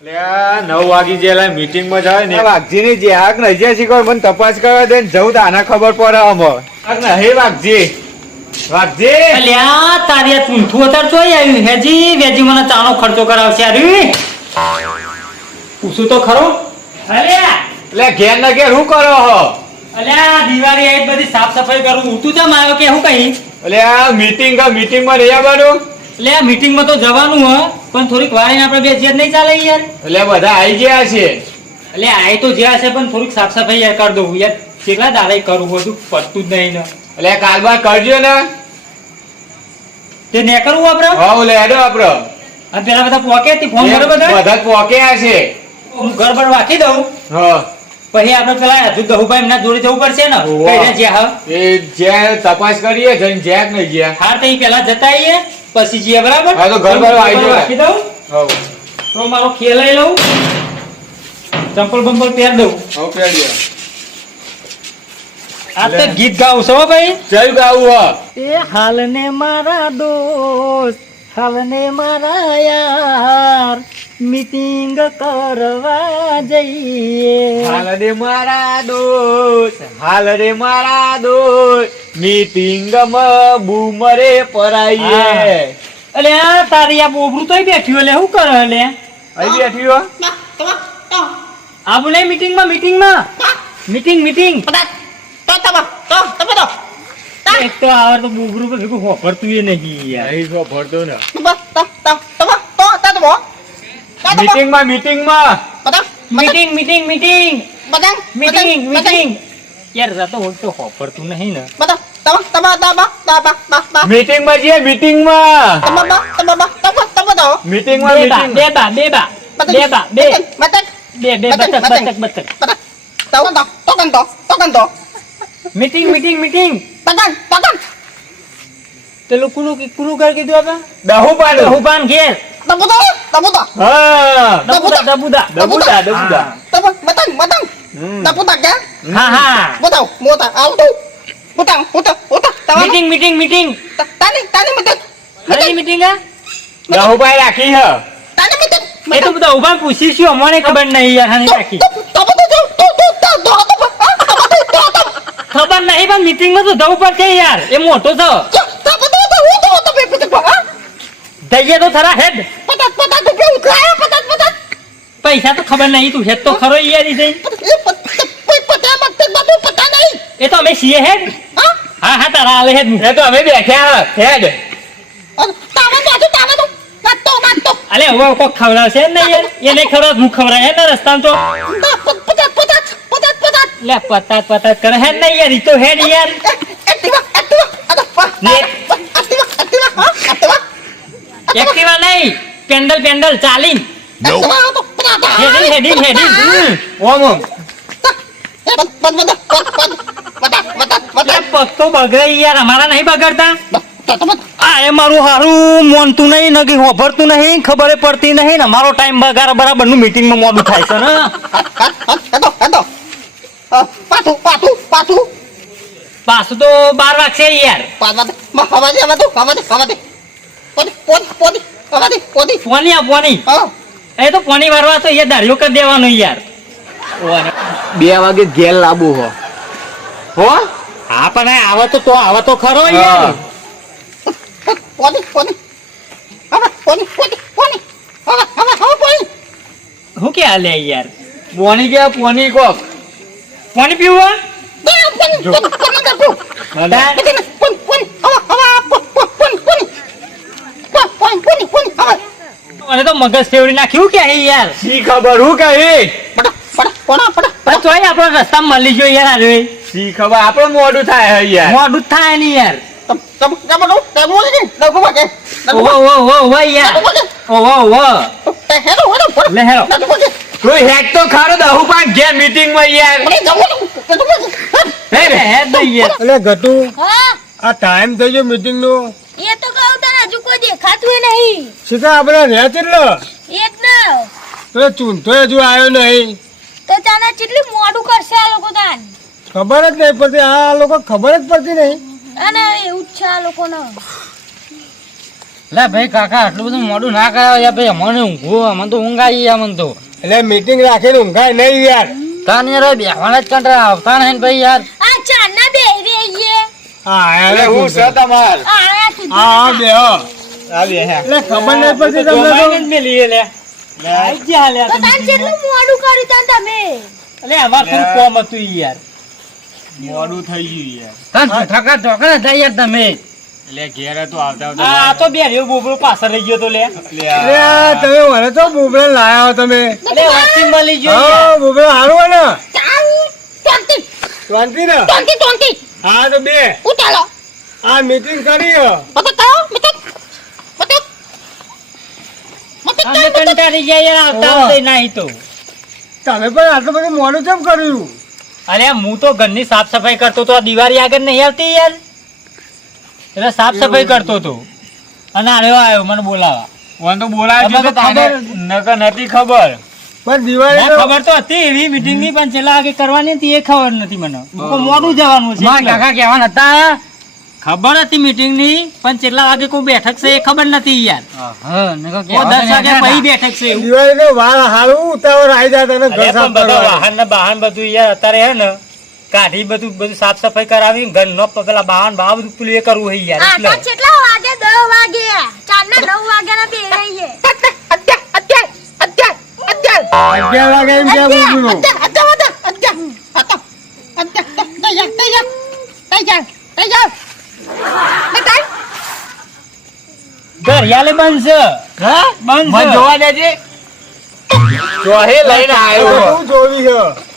નવ વાગી ગયેલા મીટિંગમાં જાય ને. વાઘજીની જે હાક નજિયા શીખો મને તપાસ કરવા દે ને જવું તો આના ખબર પડે અમો હાક વાઘજી. વાઘજી. અલ્યા તારી ઊંઠું અત્યારે ચોઈ આવ્યું? હેજી વેજી મને ચાનો ખર્ચો કરાવશે આર્યું પૂછું તો ખરો? અલ્યા એટલે ઘેર ના ઘેર શું કરો હો? અલ્યા દિવાળી આવી બધી સાફ સફાઈ કરું. હું તું જમ આવ્યો કે હું કઈ? એટલે આ મીટિંગ મીટિંગમાં રહ્યા આવવાનું આ મીટિંગમાં તો જવાનું હ પણ થોડીક વારે આપણે બે જે નહીં ચાલે યાર. એટલે બધા આવી ગયા છે. એટલે આઈ તો જ્યાં છે પણ થોડીક સાફ સફાઈ યાર કરી દઉં. યાર કેટલા દાડે કરવું બધું? પતતું જ નહીં ને. એટલે કાલબાર કરજો ને. તે ને કરવું આપણે? હા લે હેડો આપણે આ પેલા બધા પોકે થી ફોન કરો બધા? બધા પોકે આ છે. હું ઘર પર રાખી દઉં? હા. પછી આપણે પેલા હજુ દહુભાઈ એમના જોડે જવું પડશે ને? કઈ જ્યાં? એ જ્યાં તપાસ કરીએ જઈને જ્યાં નહીં જ્યાં હા તો પેલા જતા આવીએ પછી જઈએ બરાબર? હા, તો ઘર પર આવી રાખી દઉં? હા. તો મારો ખેલાઈ લઉં. ચંપલ બંપલ પહેર દઉં. હવ પેડ્યો આ તો ગીત ગાવું છો હો ભાઈ. જય ગાવું હ. એ હાલને મારા દોસ્ત. હાલને મારા યાર મીટિંગ કરવા જઈએ. હાલ રે મારા દોસ્ત હાલ રે મારા દોસ્ત મિટિંગમાં બૂમરે પરાઈએ. અલે આ તારી આ બોબરું તોય બેઠ્યો લે શું કરે લે? અહીં બેઠ્યો આ બોલે મીટિંગમાં મીટિંગમાં મીટિંગ મીટિંગ એક તો આવર તો બોબરું પર ભેગું હોફરતું એ નહીં યાર. એ તો ભરતો ને મીટિંગમાં મીટિંગમાં meeting meeting meeting. Meeting meeting. યાર આ તો તો હોફરતું નહીં ને. મીટિંગમાં જઈએ મીટિંગમાં મીટિંગમાં બે બા. મીટિંગ બે બા બે બા બે બા. બે. બે બે બતક બતક બતક મીટિંગ મીટિંગ મીટિંગ પેલું કુનું કુનું કર કીધું આપણે દહુ પાડો હુપાન ઘેર હા. દબુદા. દબુદા દબુદા દબુદા. હમ. હા હા. મીટિંગ મીટિંગ મીટિંગ હરી મીટિંગ આ દહુપાઈ રાખી હ. એ તો બધા ઊભા પૂછીશું અમને ખબર નહીં યાર હાની રાખી. ખબર મીટિંગમાં તો જવું પડશે યાર. એ મોટો છે. જઈએ તો ખરા હેડ. પૈસા તો ખબર નહીં તું હેડ તો ખરો યાર ઈ જઈ એ તો અમે છીએ હેડ. હા? હા તારા આલે હેડ. એ તો અમે બેઠ્યા હેડ. અલે હવે કોક ખવડાવશે જ નહીં યાર. એ નહીં ખવડાવ હું ખવડાય ને રસ્તામાં તો લે પતાત પતાત કરે હે નહીં યાર ઈ તો હેડ યાર એક્ટિવા નહીં પેન્ડલ પેન્ડલ ચાલીન હેડી હેડી હેડી ઓમ ઓમ પગ તો બગડે યાર અમારા નહીં બગડતા આ એ મારું હારું મોનતું નહીં નગી હોભરતું નહીં ખબર પડતી નહીં ને મારો ટાઈમ બગાર બરાબરનું મીટિંગમાં મોડું થાય છે ને પાછું તો બાર વાગશે યાર. પોની આ પોની એ તો પોની વારવા તો યાર દાઢીઓ કરી દેવાનું યાર. બે વાગે ઘેર લાબુ હો. હો? હા પણ આ આવા તો તો આવા તો ખરો યાર. હું કે હાલે યાર? પોની કે પોની કોક? પાણી પીવું અને તો મગજ ફેવરી નાખ્યું કે અહીં યાર? શી ખબર? હું કહી આપડે રસ્તા મળી ગયો યાર આજે. શી ખબર? આપણે મોડું થાય યાર. મોડું થાય નહીં યાર. ઓહો ઓહો ઓહો યાર. ઓહો ઓહો. ઓવો લે હેરો કોઈ હેક તો ખરો દહુ પણ ઘેર મીટિંગમાં યાર. અરે રે હે દઈ યાર એટલે ઘટુ આ ટાઈમ થઈ ગયો મીટિંગ નો. એ તો કહું તને હજુ કોઈ દેખાતું નહીં. સીધા આપણે રહે કેટલો એ જ ના. પેલો ચૂંટો હજુ આવ્યો નહીં. તો તને કેટલી મોડું કરશે આ લોકો તાન? ખબર જ નહીં પડતી. આ લોકો ખબર જ પડતી નહીં. અને એવું જ છે આ લોકોને. લે ભાઈ કાકા આટલું બધું મોડું ના કરાવ. યાર ભાઈ અમને ઊંઘો અમને તો ઊંઘ આવી જાય અમને તો. એટલે મીટિંગ રાખીને ઊંઘાય નહીં યાર. તાન યાર બેહવાના જ કંટાળા આવતા નહીં ભાઈ યાર. આ ચાના બે રહીએ હા એટલે હું છે તમાર. હા હા બે હો આ બે હે એટલે ખબર નહીં પડતી તમને તો. મેલી લે આઈ ગયા લે તો તાન કેટલું મોડું કર્યું તાન તમે? એટલે અમાર થોડું કોમ હતું યાર? મોડું થઈ ગયું યાર. તાન ઠકા ઠકા થાય યાર તમે. એટલે ઘેર તો આવતા આ તો બે રેવ બોબરો પાછળ રહી ગયો તો લે. લે તમે મને તો બુબરા લાયા તમે. અલે વાંચી મળી ગયો હા બુબરા સારું ને? ટોંકી. શાંતિ ને? ટોંકી ટોંકી. હા તો બે. ઉતારો. આ મીટિંગ કરી હો. પતો કરો મિત્ર પતો અમે કંટાળી ગયા યાર આવતા ઓહ. નહીં તો. તમે પણ આટલું બધું મોડું કેમ કર્યું? અરે હું તો ઘરની સાફ સફાઈ કરતો તો આ દિવાળી આગળ નહીં આવતી યાર. એટલે સાફ સફાઈ કરતો તો અને આરે આવ્યો મને બોલાવા. ઓન તો બોલાય તો ખબર નકર નથી ખબર. પણ દિવાળી ખબર તો હતી એવી મીટિંગની પણ છેલ્લા આગે કરવાની હતી એ ખબર નથી મને. મોડું જવાનું છે. કાકા કહેવાના હતા ખબર હતી મીટિંગની પણ છેલ્લા વાગે કોઈ બેઠક છે એ ખબર નથી યાર. હા નકર દસ વાગે પછી બેઠક છે દિવાળી તો વાર હારું ઉતાવળ આવી જાય તને અરે ઘર સાફ કરવા વાહન ને બહાન બધું યાર અત્યારે હે ને કાઢી બધું બધું સાફ સફાઈ કરાવી ઘર નો પેલા બાવન બાવ બધું પેલું એ કરવું હોય યાર એટલે. કેટલા વાગે 10 વાગે? ચારના નવ વાગ્યાના બે રહીએ. અગિયાર વાગે એમ કેમ ઉઠ્યું ઘરિયાલે બનશે બંધ મને જોવા દેજે ચોહે લઈને આવ્યો શું જોવી. છે ઘડિયાળ જ બનાને ખવડાવી લે ના ઘટું રવા દે લે. મને અડધી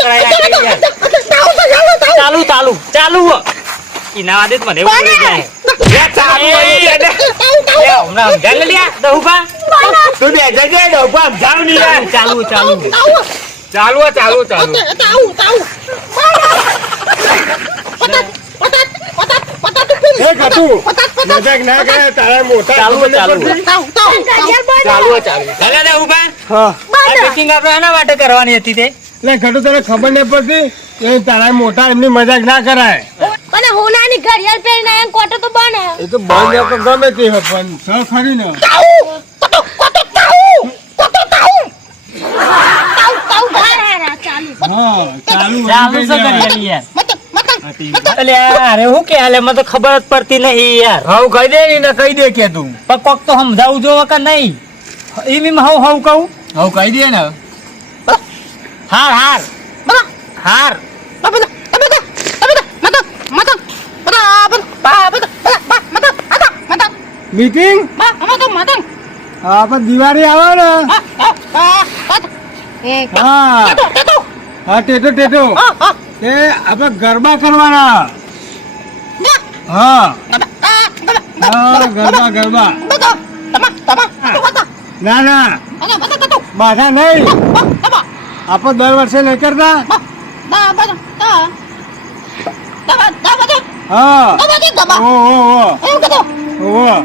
કરાવી નાખી યાર ચાલુ ચાલુ ચાલુ હો. એના ચાલુ જ તું ચાલુ ચાલુ ચાલુ હો, ચાલુ ચાલુ એ ઘટું મજાક ના કરે તારા મોટા ચાલુ, ખબર નહીં ચાલુ. ચાલુ ચાલુ ચાલે દહુભા. હા. આ meeting આપણે એના માટે કરવાની હતી તે? એટલે ઘટું તને ખબર ન પડતી? એ તારા મોટા એમની મજાક ના કરાય. અને હોનાની ઘડિયાળ પહેરીને કોટો તો બને. એ તો ગમે તે હોય પણ સર ખરી ને તાવ તાવ ભાર હારા ચાલુ હા ચાલુ ચાલુ દેવાય. ઘડિયાળ યાર. અરે હું કે હાલે મને તો ખબર જ પડતી નહીં યાર. હવ કહી દે ને કહી દે કે તું. પણ કોક તો સમજાવું જો કે નહીં. એમ એમ હવ હવ કહું. હવ કહી દે ને. હાર હાર. હાર. મીટિંગ હા દિવાળી આવે ને. હા હા ટેટો ટેટો એ આપણે ગરબા કરવાના. હા. હા ગરબા ગરબા. ના ના. બાધા નહીં. આપણે દર વર્ષે નહીં કરતા. હા. ઓ ઓ ઓ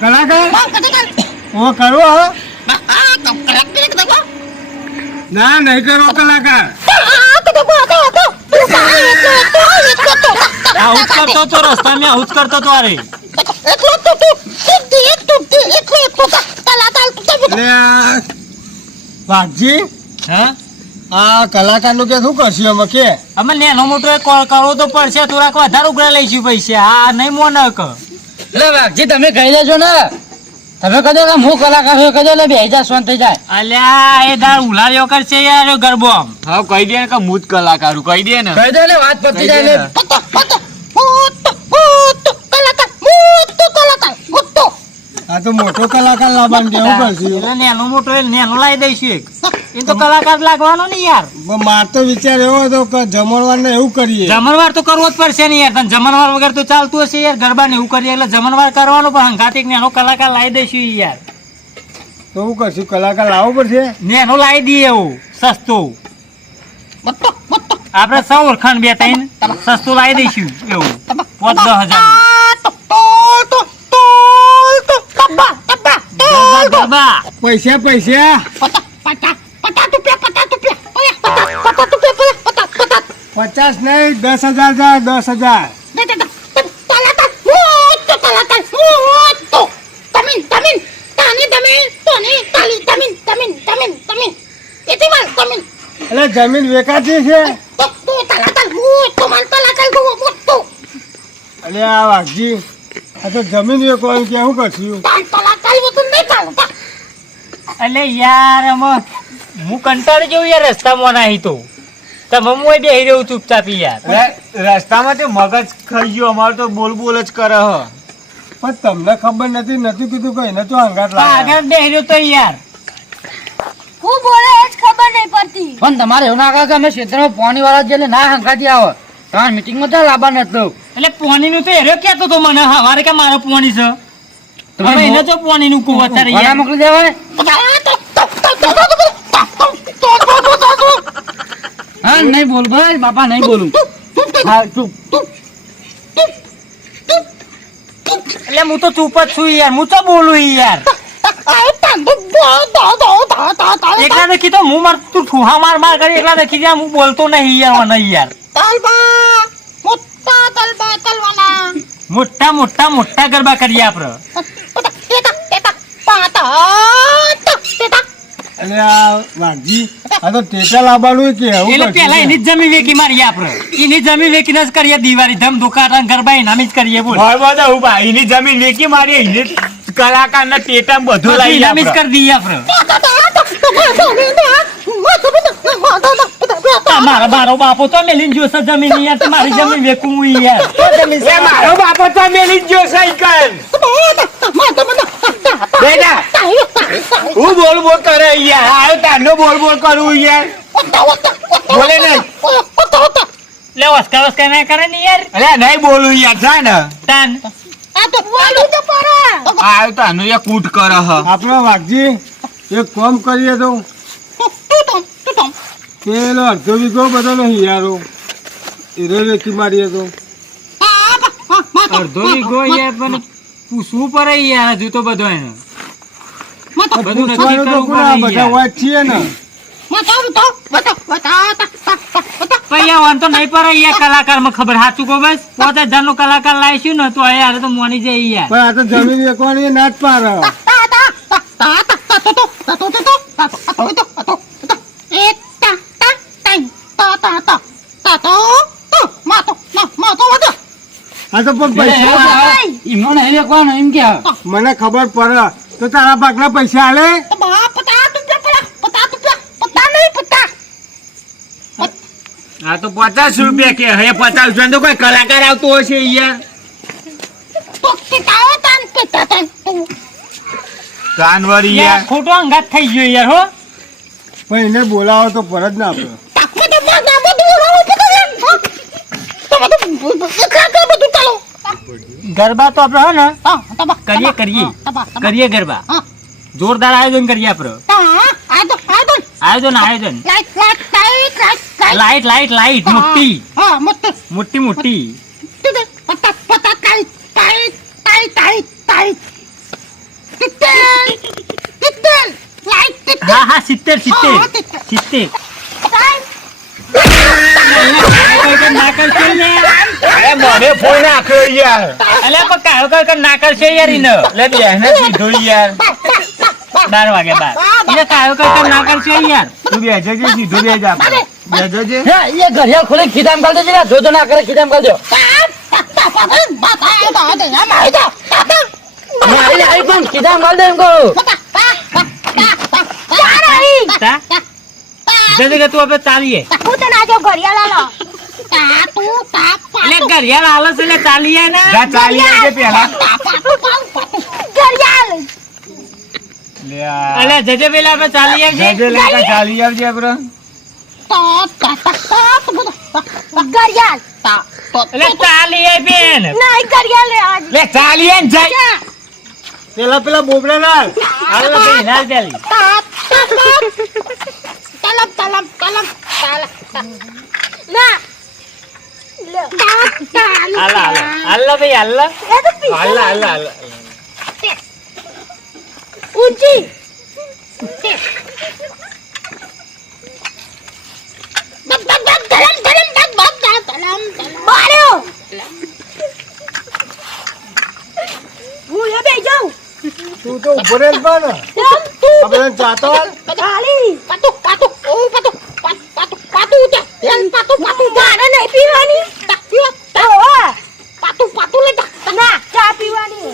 કલાકાર? ઓ કરો હો. ના નહીં કરો કલાકાર. આવું કરતો તો રસ્તામાં આવું કરતો તો અરે વાઘજી હા? આ કે શું કરશું અમે કે? અમે નેનો મોટો કરવો તો પડશે થોડાક વધારે ઉઘરા લઈશું પૈસા. આ નહીં મોનક. એટલે વાઘજી તમે કહી દેજો ને. તમે કજો કે હું કલાકાર છું કજો લે બે હજાર શાંત થઈ જાય. અલ્યા એ દાર ઉલાર્યો કરશે યાર ગરબો આમ. હવ કહી દે ને કે હું જ કલાકાર છું કહી દે ને. કહી દે એટલે વાત પતી જાય દે એટલે આ તો મોટો કલાકાર લાવવાનું કેવું પડશે એટલે નેનો મોટો એ નેનો લાવી દઈશ એક. એ તો કલાકાર લાગવાનો ને યાર. માર તો વિચાર એવો હતો કે જમણવારને એવું કરીએ. જમણવાર તો કરવો જ પડશે ને યાર. તને જમણવાર વગર તો ચાલતું હશે યાર. ગરબા ને એવું કરીએ એટલે જમણવાર કરવાનો પણ હંગાતી નેનો કલાકાર લાવી દઈશું યાર. તો શું કરશું? કલાકાર લાવવો પડશે? નેનો લાવી દઈએ એવું. સસ્તું. આપણે સૌ ઓળખાણ બે ત્રણ સસ્તું લાવી દઈશું એવું. પાંચ દસ હજાર પૈસા પૈસા. પચાસ નહીં દસ હજાર જાય દસ હજાર. એટલે જમીન વેચાતી છે? અરે આ વાઘજી આ તો જમીન વેચવાનું કે શું કરશું? એટલે યાર એમાં હું કંટાળી જઉં યાર રસ્તામાં નહીં તો. તમે બેહી રહ્યું ચૂપચાપ યાર. રસ્તામાં તે મગજ ખાઈ ગયો અમારે તો બોલ બોલ જ કરે હ. પણ તમને ખબર નથી નથી કીધું કઈ ને તો હંગાત લાગે. આગળ બેહી રહ્યો તો યાર હું બોલે એ જ ખબર નહીં પડતી. પણ તમારે એવું ના કહે કે અમે ક્ષેત્રમાં પોણી વાળા જેને ના હંકાતી આવે. તમારે મીટિંગમાં તો લાભા નથી એટલે પોણી નું તો એરો કેતો તો મને હવારે કે મારો પોણી છે. તમે એને જો પોણી નું કુવત અત્યારે મોકલી દેવાય. હા નહીં બોલ ભાઈ બાપા નહીં બોલું. હા ચૂપ. એટલે હું તો ચૂપ જ છું યાર હું તો બોલું યાર. એકલા દેખી તો હું માર તું ઠુહા માર માર કરી એકલા દેખી ગયા હું બોલતો નહીં યાર મને યાર. મોટા મોટા મોટા ગરબા કરીએ આપડે એટલે આ વાઘજી આ તો ટેટા લાવવાનું કે એટલે પેલા એની જ જમીન વેકી મારીએ આપણે એની જમીન વેકીને જ કરીએ દિવાળી ધમ દુકાન ગરબા એનામી જ કરીએ બોલ બરાબર તો ઊભા એની જમીન વેકી મારી એને કલાકાર ના ટેટા બધું બધું લઈ એનામી જ કરી દઈએ આપડે મારા મારો બાપો તો મેલી જોશે જમીન યાર તો મારી જમીન વેકું હું યાર. જમીન મારો બાપો તો મેલી જોશે ગયો બેટા હું બોલ બોલ કરે યાર આયો તારનો બોલ બોલ કરું યાર. બોલે નહીં લે વસકા વસકા ના કરે ને યાર. અરે નહીં બોલું યાર જા ને. તાન. આયો તારનો યાર કૂટ કરે હ. આપણે વાઘજી એક કામ કરીએ તો પેલો અડધો વીઘો બધો નહીં યારો. એરે વેચી મારીએ તો. અડધો વીઘો યાર પણ પૂછવું પડે યાર હજુ તો બધો એને. બધું નક્કી તો કરવું કોણ આ પડે બધા વાત છીએ ને. પણ યાર વાંધો નહીં પડે યાર કલાકારમાં ખબર સાચું કહો બસ. હજાર નો કલાકાર લાવીશું ને તો યાર તો મોની જાય યાર. જમીન વેચવાની એ ના આ તો પણ પૈસા ઈમો નહીં લેખવાનું એમ કે? મને ખબર પડે. તો તારા ભાગના પૈસા આલે? આ તો પચાસ રૂપિયા કે હવે પચાસ રૂપિયા તો કોઈ કલાકાર આવતો હશે યાર કાનવરી યાર યાર ખોટો અંગાત થઈ ગયો યાર હો. પણ એને બોલાવો તો પર ના આપણે ગરબા તો આપડે હે ને? કરીએ કરીએ. કરીએ ગરબા. જોરદાર આયોજન કરીએ આપડે. આયોજન આયોજન. લાઈટ લાઈટ લાઈટ મોટી. મોટી. મોટી હા હા સિત્તેર સિત્તેર. સિત્તેર. મને ફોન નાખ્યો યાર અલ્યા યાર કીધો યાર બાર વાગે બાર એટલે કાયો કાયો કર ના કરશે યાર તું બેજે જે સીધો બેજ આપણે બેજે જે હે એ ઘડિયાળ ખોલી ખીધામ કાઢ દેજે જો ના કરે ખીધામ કાઢજો મારી આવી પણ ખીધામ દે એમ કહું કે તું હવે ચાલીએ. હું તને આજે ઘડિયાળા એટલે ઘડિયાળ આલો છે એટલે ચાલીએ ને? જા ચાલીએ આવજે પેલા ઘડિયાળ. લે આ. જજે પેલા આપણે ચાલીએ છીએ. જજે લેતા ચાલી આવજે આપણે ઘડિયાળ. એટલે ચાલીએ બેન. નહીં ઘડિયાળ લે ચાલીએ ને ચાલી જાય પેલા પેલા બોબડા ના હાલો ભાઈ ના ચાલી. ના લે હાલા હાલા હાલા ભાઈ પીછે હાલ હાલ હાલ ઊંચી તું તો ઊભો રહે ને પણ કેમ તું આ બધાને ચાતો હાલ. ખાલી પાટુ પાટુ પાટુ મારે નહીં પીવાની પીવા પાટુ પાટુ લે ના ચા પીવાની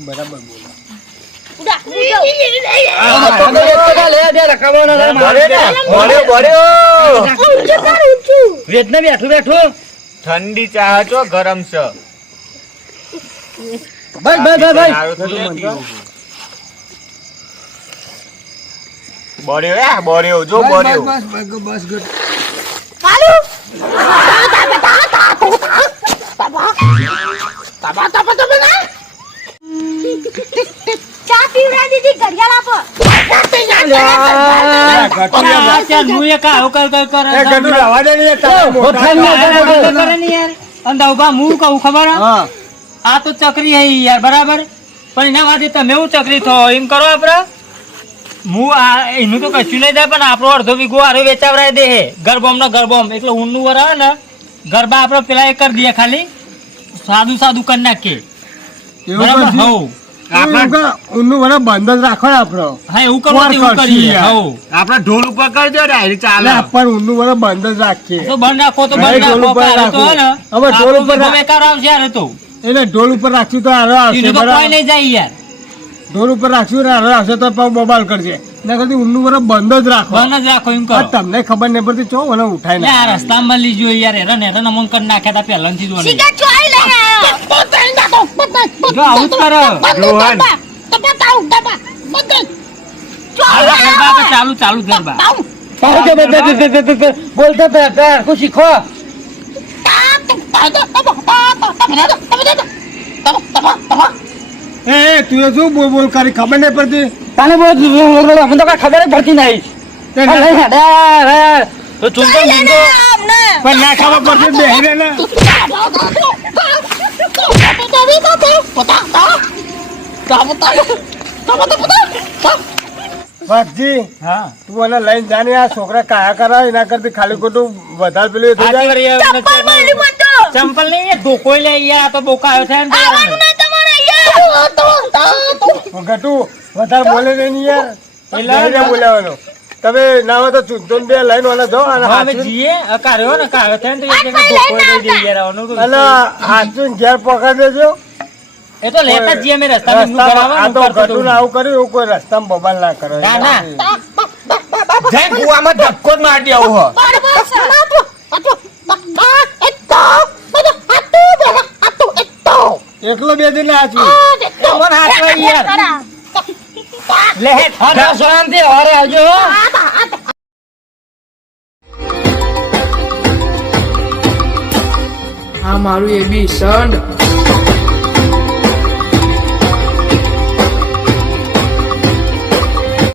બરાબર બોલો ઉડા ઉડા આ તો કઈ એક ટકા લે દે રકમો ના લે મારે બળ્યો બળ્યો ઊંચું કર ઊંચું વેદને બેઠું બેઠું ઠંડી ચા છો ગરમ છે ભાઈ ભાઈ ભાઈ ભાઈ બળ્યો હે બળ્યો જો બસ બસ બસ બસ ગુડ. કાલુ? ચા પીવડા દીધી ઘડિયાળ આપો. ખબર? હે? આ તો ચકરી હે યાર બરાબર? પણ એના માટે તમે હું ચકરી થો એમ કરો આપડે? હું આ એનું તો કશું નહીં થાય પણ આપણો અડધો વીઘો આરો વેચાવરાય દે ગરબોમ નો ગરબોમ. એટલે ઊનનું વર આવે ને ગરબા આપણે પેલા એ કરી દઈએ ખાલી. સાદું સાદું કરી નાખીએ. બરાબર? હવ ઢોલ ઉપર રાખ્યું ચાલે. એટલે પણ ઊનનું બંધ જ રાખીએ. તો નહીં જાય યાર. ઢોલ ઉપર રાખશું ને હારો આવશે તો પાછું બબાલ કરશે એના કરતી વરા બંધ જ રાખો બંધ જ રાખો એમ કરો તમને ખબર નહીં પડતી ચો મને ઉઠાય ના રસ્તામાં લીજો યાર હેરાન હેરાન અમન કરી નાખ્યા તા પહેલાથી જ ઓને. સિગરેટ ચોરી લઈને આવ્યો જો આવું કરો રોહન ચાલુ ચાલુ ગરબા પાહુ કે બધા બે- બે- બે- બે- બે- એ તું એ શું બોલ બોલ કરી ખબર નહીં પડતી? તને બોલ અમને તો કઈ ખબર જ પડતી નહીં. ચૂંટો ચૂંટો પણ ના ખબર પડતી બેહી રહે ને. વાઘજી હા. તું એને લઈને જાને આ છોકરા કાયા કરા એના કરતી ખાલી ખોટું વધારે પેલું મને ચંપલ નહીં ધોકો લઈ યાર આ તો આવ્યો છે ને આવવાનું નહીં તમારે અહીંયા ગટુ વધારે બોલે નહીં યાર એટલે બોલાવાનો તમે ના હોય તો ચૂંટો બે લઈને ઓલા જાઓ અને હવે જીએ કાર્યો ને કાર્યો થાય ને તો એક એક ધોકોય લઈ યાર આવવાનું અને હાથવીને ઘેર પકડી દેજો એ તો લેતા જ જઈએ અમે રસ્તામાં એમનું આ તો ગટુ તો. આવું કર્યું એવું કોઈ રસ્તામાં બબાલ ના કરે ના, ના. જય કુવામાં ધક્કો જ મારી આવું હો એકલો બે દિન હાથવી મને હાચવાય યાર. લે હા શાંતિ હારે આવજો આ મારું એ બી સંડ